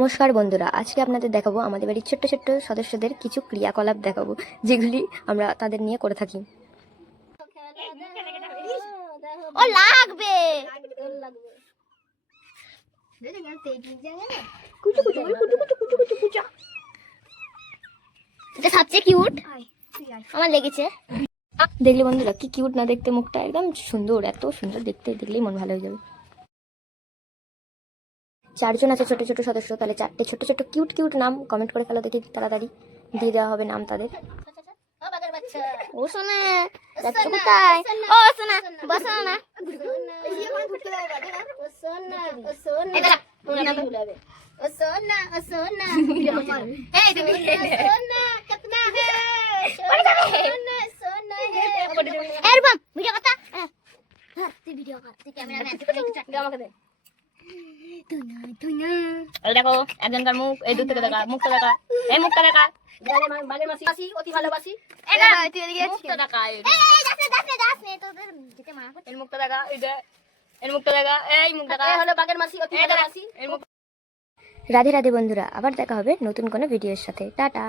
নমস্কার বন্ধুরা, আজকে আপনাদের দেখাবো আমাদের বাড়ির ছোট্ট ছোট্ট সদস্যদের কিছু ক্রিয়াকলাপ দেখাবো, যেগুলি আমরা তাদের নিয়ে করে থাকি। ও লাগবে এটা সবচেয়ে কিউট আমার লেগেছে। দেখলে বন্ধুরা কি কিউট না দেখতে, মুখটা একদম সুন্দর, এত সুন্দর দেখতে, দেখলেই মন ভালো হয়ে যাবে। 4 জন আছে ছোট ছোট সদস্য, তাহলে 4টে ছোট ছোট কিউট কিউট নাম কমেন্ট করে ফেলো, দেখি তাড়াতাড়ি দিয়ে দেওয়া হবে নাম তাদের। ও সোনা যাচ্ছ কোথায়? ও সোনা বসো না। দেখো একজনকার মুখ, এই দূর থেকে দেখা, মুখটা দেখা, এই মুখটা দেখা, অতি ভালোবাসি মুখটা দেখা, এর মুখটা দেখা, এর মুখটা দেখা, এই মুখ দেখা হলো বাগের মাসি, অতি ভালোবাসি। রাধে রাধে বন্ধুরা, আবার দেখা হবে নতুন কোনো ভিডিওর সাথে। টাটা।